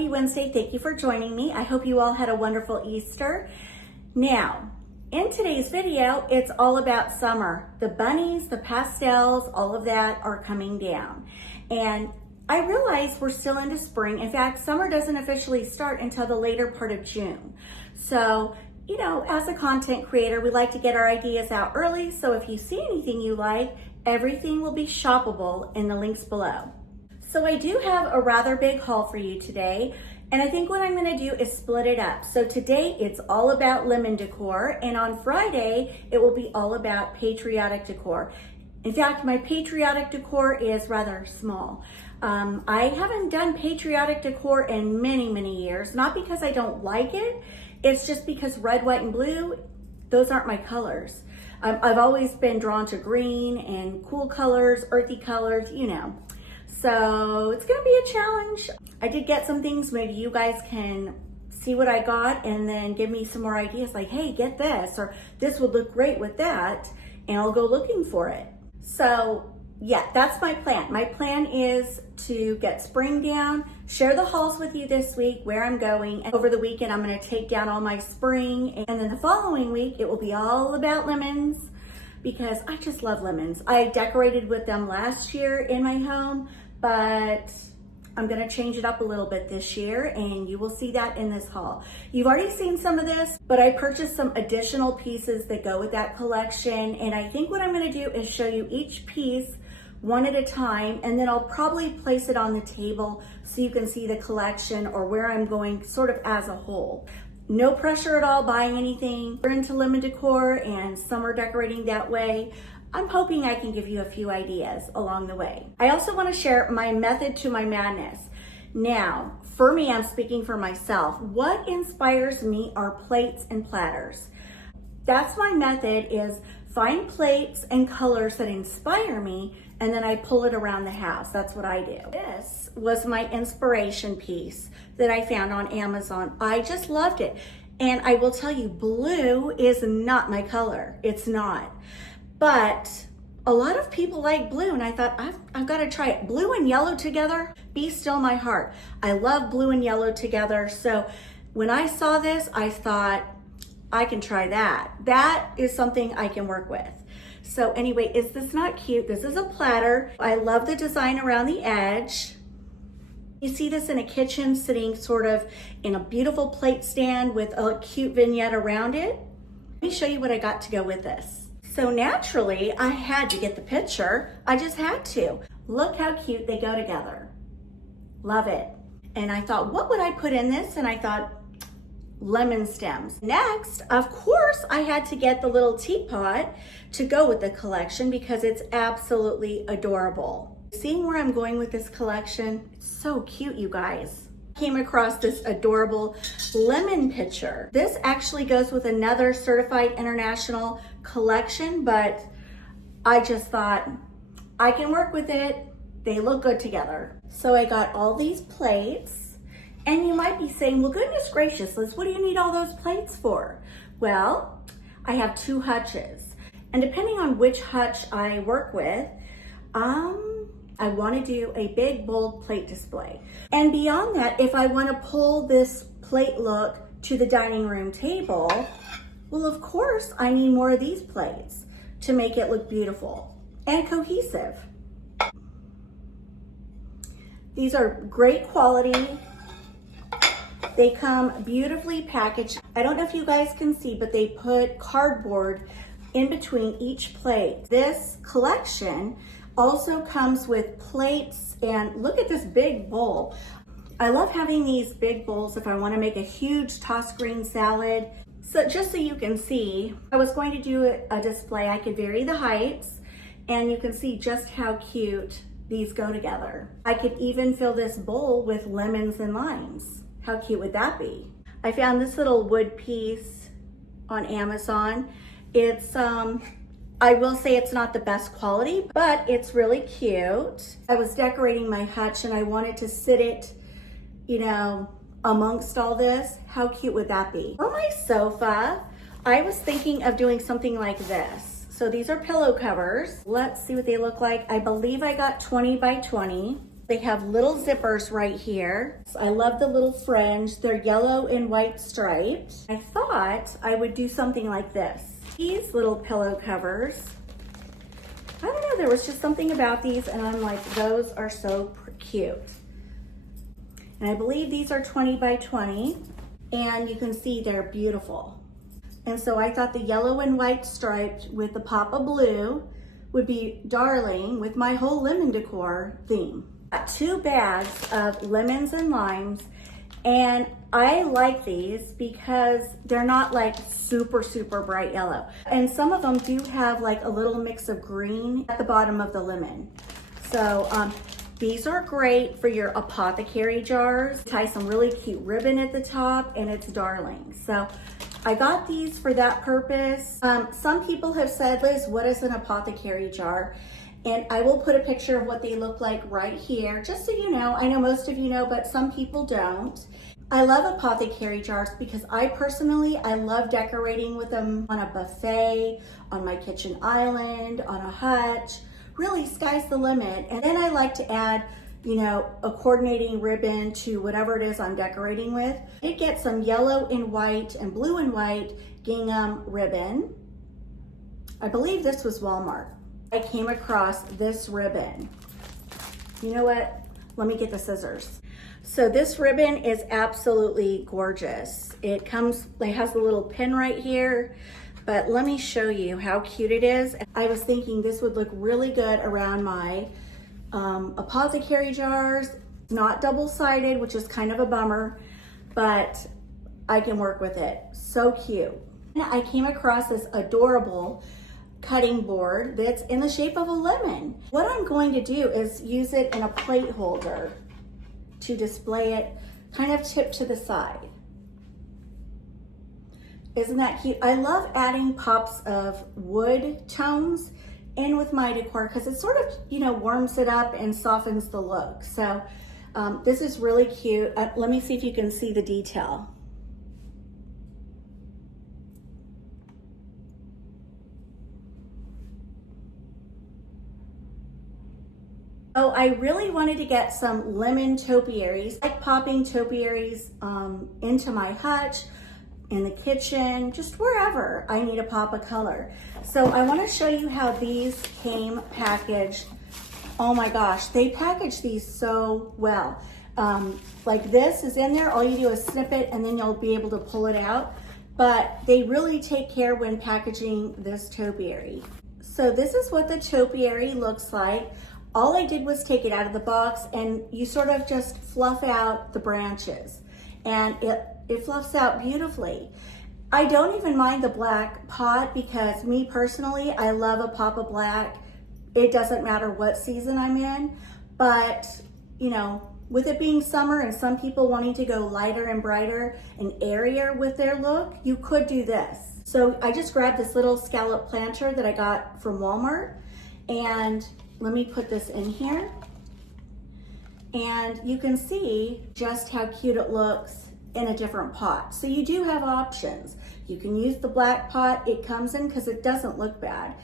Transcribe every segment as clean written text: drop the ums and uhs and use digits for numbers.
happy Wednesday. Thank you for joining me. I hope you all had a wonderful Easter. Now, in today's video, it's all about summer. The bunnies, the pastels, all of that are coming down. And I realize we're still into spring. In fact, summer doesn't officially start until the later part of June. So, you know, as a content creator, we like to get our ideas out early. So if you see anything you like, everything will be shoppable in the links below. So I do have a rather big haul for you today, and I think what I'm gonna do is split it up. So today it's all about lemon decor, and on Friday it will be all about patriotic decor. In fact, my patriotic decor is rather small. I haven't done patriotic decor in many years, not because I don't like it, it's just because red, white, and blue, those aren't my colors. I've always been drawn to green and cool colors, earthy colors, you know. So it's gonna be a challenge. I did get some things, maybe you guys can see what I got and then give me some more ideas like, hey, get this, or this would look great with that, and I'll go looking for it. So yeah, that's my plan. My plan is to get spring down, share the hauls with you this week, where I'm going, and over the weekend I'm gonna take down all my spring, and then the following week it will be all about lemons, because I just love lemons. I decorated with them last year in my home, but I'm gonna change it up a little bit this year, and you will see that in this haul. You've already seen some of this, but I purchased some additional pieces that go with that collection, and I think what I'm gonna do is show you each piece one at a time, and then I'll probably place it on the table so you can see the collection or where I'm going sort of as a whole. No pressure at all buying anything. We're into lemon decor and summer decorating that way. I'm hoping I can give you a few ideas along the way. I also want to share my method to my madness. Now, for me, I'm speaking for myself. What inspires me are plates and platters. That's my method, is find plates and colors that inspire me, and then I pull it around the house. That's what I do. This was my inspiration piece that I found on Amazon. I just loved it. And I will tell you, blue is not my color. It's not. But a lot of people like blue, and I thought, I've got to try it. Blue and yellow together, be still my heart. I love blue and yellow together. So when I saw this, I thought, I can try that. That is something I can work with. So anyway, is this not cute? This is a platter. I love the design around the edge. You see this in a kitchen, sitting sort of in a beautiful plate stand with a cute vignette around it. Let me show you what I got to go with this. So naturally, I had to get the picture. I just had to. Look how cute they go together. Love it. And I thought, what would I put in this? And I thought, lemon stems. Next, of course, I had to get the little teapot to go with the collection because it's absolutely adorable. Seeing where I'm going with this collection, it's so cute, you guys. Came across this adorable lemon pitcher. This actually goes with another certified international collection, but I just thought I can work with it. They look good together. So I got all these plates, and you might be saying, well, goodness gracious, Liz, what do you need all those plates for? Well, I have two hutches, and depending on which hutch I work with, I want to do a big, bold plate display. And beyond that, if I want to pull this plate look to the dining room table, well, of course, I need more of these plates to make it look beautiful and cohesive. These are great quality. They come beautifully packaged. I don't know if you guys can see, but they put cardboard in between each plate. This collection also comes with plates, and look at this big bowl. I love having these big bowls if I want to make a huge tossed green salad. So just so you can see, I was going to do a display. I could vary the heights, and you can see just how cute these go together. I could even fill this bowl with lemons and limes. How cute would that be? I found this little wood piece on Amazon. It's I will say it's not the best quality, but it's really cute. I was decorating my hutch and I wanted to sit it, you know, amongst all this. How cute would that be? For my sofa, I was thinking of doing something like this. So these are pillow covers. Let's see what they look like. I believe I got 20 by 20. They have little zippers right here. I love the little fringe. They're yellow and white striped. I thought I would do something like this. These little pillow covers, I don't know, there was just something about these and I'm like, those are so cute. And I believe these are 20 by 20 and you can see they're beautiful. And so I thought the yellow and white striped with the pop of blue would be darling with my whole lemon decor theme. Got 2 bags of lemons and limes, and I like these because they're not like super bright yellow. And some of them do have like a little mix of green at the bottom of the lemon. So these are great for your apothecary jars. Tie some really cute ribbon at the top and it's darling. So I got these for that purpose. Some people have said, Liz, what is an apothecary jar? And I will put a picture of what they look like right here, just so you know. I know most of you know, but some people don't. I love apothecary jars because I personally love decorating with them on a buffet, on my kitchen island, on a hutch. Really, sky's the limit. And then I like to add, you know, a coordinating ribbon to whatever it is I'm decorating with. It gets some yellow and white and blue and white gingham ribbon. I believe this was Walmart. I came across this ribbon. You know what? Let me get the scissors. So this ribbon is absolutely gorgeous. It has a little pin right here, but let me show you how cute it is. I was thinking this would look really good around my apothecary jars. Not double-sided, which is kind of a bummer, but I can work with it. So cute. I came across this adorable cutting board that's in the shape of a lemon. What I'm going to do is use it in a plate holder to display it kind of tipped to the side. Isn't that cute? I love adding pops of wood tones in with my decor because it sort of, you know, warms it up and softens the look. So this is really cute. Let me see if you can see the detail. Oh, I really wanted to get some lemon topiaries, like popping topiaries into my hutch, in the kitchen, just wherever I need a pop of color. So I want to show you how these came packaged. Oh my gosh, they package these so well. Like this is in there, all you do is snip it and then you'll be able to pull it out. But they really take care when packaging this topiary. So this is what the topiary looks like. All I did was take it out of the box and you sort of just fluff out the branches and it fluffs out beautifully. I don't even mind the black pot because me personally, I love a pop of black. It doesn't matter what season I'm in, but you know, with it being summer and some people wanting to go lighter and brighter and airier with their look, you could do this. So I just grabbed this little scallop planter that I got from Walmart and let me put this in here. And you can see just how cute it looks in a different pot. So you do have options. You can use the black pot it comes in because it doesn't look bad.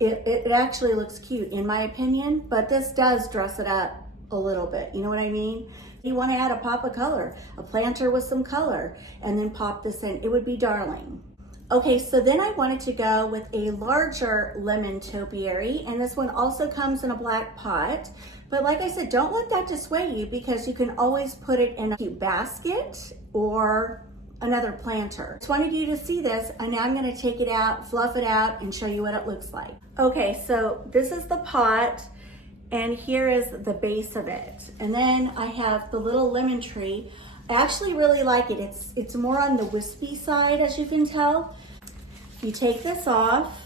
It actually looks cute in my opinion, but this does dress it up a little bit. You know what I mean? You want to add a pop of color, a planter with some color, and then pop this in. It would be darling. Okay, so then I wanted to go with a larger lemon topiary, and this one also comes in a black pot. But like I said, don't let that dissuade you because you can always put it in a cute basket or another planter. Just wanted you to see this, and now I'm gonna take it out, fluff it out, and show you what it looks like. Okay, so this is the pot, and here is the base of it. And then I have the little lemon tree. I actually really like it. It's more on the wispy side, as you can tell. You take this off,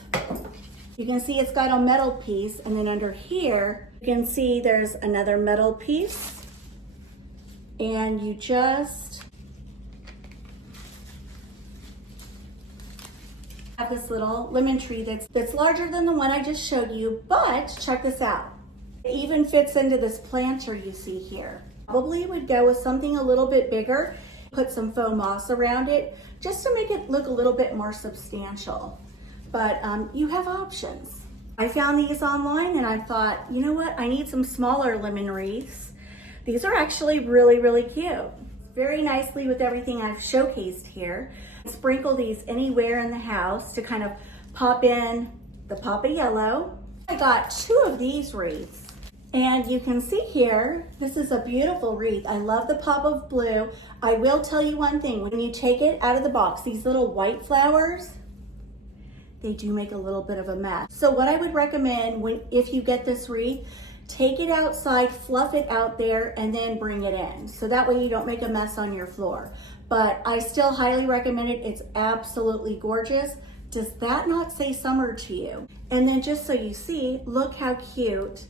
you can see it's got a metal piece, and then under here, you can see there's another metal piece, and you just have this little lemon tree that's larger than the one I just showed you, but check this out. It even fits into this planter you see here. Probably would go with something a little bit bigger, put some faux moss around it, just to make it look a little bit more substantial. But you have options. I found these online and I thought, you know what, I need some smaller lemon wreaths. These are actually really, really cute. Very nicely with everything I've showcased here. Sprinkle these anywhere in the house to kind of pop in the pop of yellow. I got 2 of these wreaths. And you can see here, this is a beautiful wreath. I love the pop of blue. I will tell you one thing, when you take it out of the box, these little white flowers, they do make a little bit of a mess. So what I would recommend if you get this wreath, take it outside, fluff it out there, and then bring it in. So that way you don't make a mess on your floor. But I still highly recommend it. It's absolutely gorgeous. Does that not say summer to you? And then just so you see, look how cute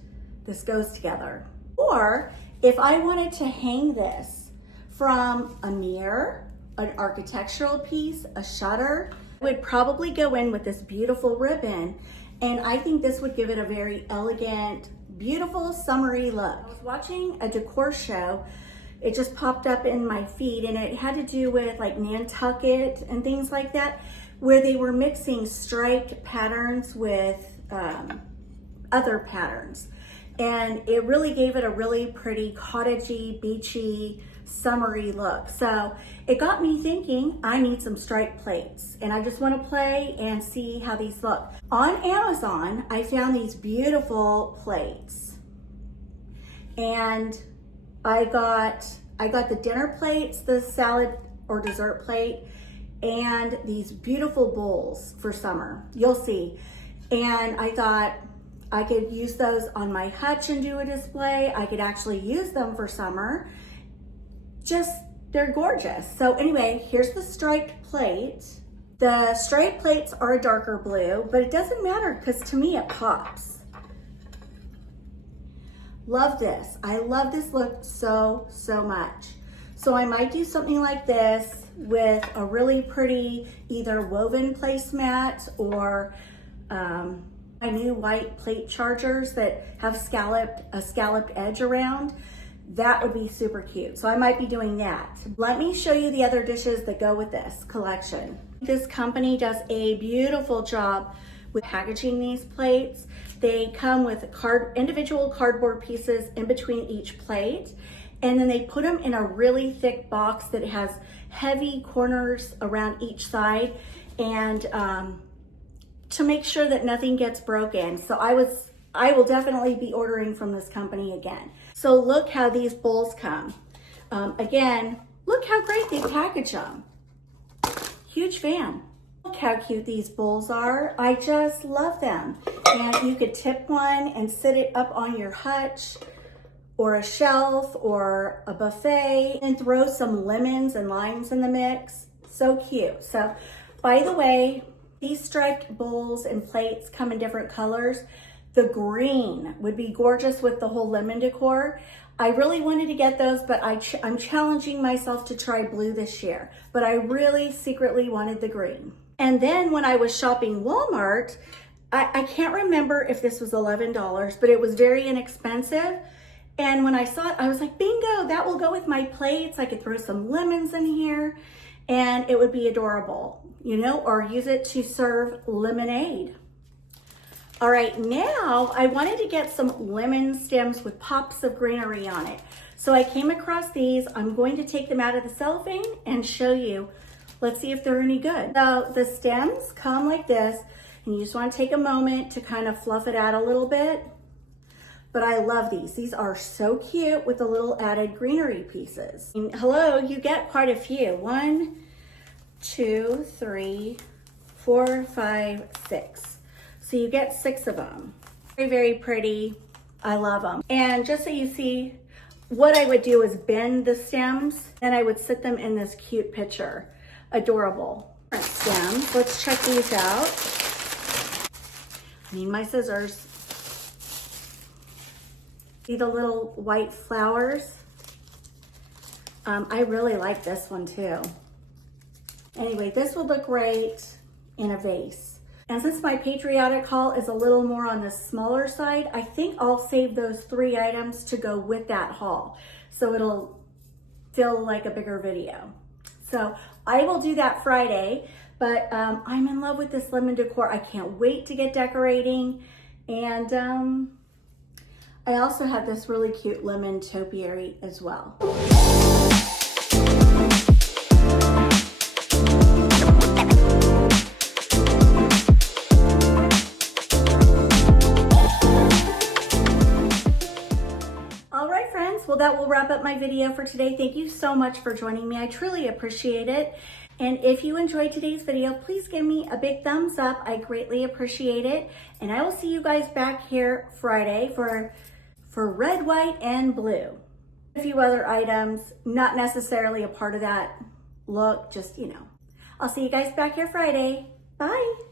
this goes together. Or if I wanted to hang this from a mirror, an architectural piece, a shutter, I would probably go in with this beautiful ribbon, and I think this would give it a very elegant, beautiful, summery look. I was watching a decor show. It just popped up in my feed, and it had to do with like Nantucket and things like that, where they were mixing striped patterns with other patterns. And it really gave it a really pretty cottagey, beachy, summery look. So it got me thinking, I need some striped plates, and I just want to play and see how these look. On Amazon, I found these beautiful plates, and I got the dinner plates, the salad or dessert plate, and these beautiful bowls for summer. You'll see. And I thought, I could use those on my hutch and do a display. I could actually use them for summer. They're gorgeous. So anyway, here's the striped plate. The striped plates are a darker blue, but it doesn't matter because to me it pops. Love this. I love this look so, so much. So I might do something like this with a really pretty either woven placemat or my new white plate chargers that have a scalloped edge around. That would be super cute. So I might be doing that. Let me show you the other dishes that go with this collection. This company does a beautiful job with packaging these plates. They come with individual cardboard pieces in between each plate, and then they put them in a really thick box that has heavy corners around each side, and to make sure that nothing gets broken. So I will definitely be ordering from this company again. So look how these bowls come. Again, look how great they package them. Huge fan. Look how cute these bowls are. I just love them. And you could tip one and sit it up on your hutch or a shelf or a buffet and throw some lemons and limes in the mix. So cute. So by the way, these striped bowls and plates come in different colors. The green would be gorgeous with the whole lemon decor. I really wanted to get those, but I'm challenging myself to try blue this year, but I really secretly wanted the green. And then when I was shopping Walmart, I can't remember if this was $11, but it was very inexpensive. And when I saw it, I was like, bingo, that will go with my plates. I could throw some lemons in here and it would be adorable, you know, or use it to serve lemonade. All right, now I wanted to get some lemon stems with pops of greenery on it. So I came across these. I'm going to take them out of the cellophane and show you. Let's see if they're any good. So the stems come like this, and you just want to take a moment to kind of fluff it out a little bit. But I love these. These are so cute with the little added greenery pieces. And hello, you get quite a few. 1, 2, 3, 4, 5, 6. So you get 6 of them. Very, very pretty. I love them. And just so you see, what I would do is bend the stems and I would sit them in this cute pitcher. Adorable. Stems. Let's check these out. I need my scissors. See the little white flowers? I really like this one too. Anyway, this would look great in a vase. And since my patriotic haul is a little more on the smaller side, I think I'll save those 3 items to go with that haul. So it'll feel like a bigger video. So I will do that Friday, but I'm in love with this lemon decor. I can't wait to get decorating. And I also have this really cute lemon topiary as well. All right, friends, well, that will wrap up my video for today. Thank you so much for joining me. I truly appreciate it. And if you enjoyed today's video, please give me a big thumbs up. I greatly appreciate it. And I will see you guys back here Friday for red, white, and blue. A few other items, not necessarily a part of that look, just, you know. I'll see you guys back here Friday. Bye.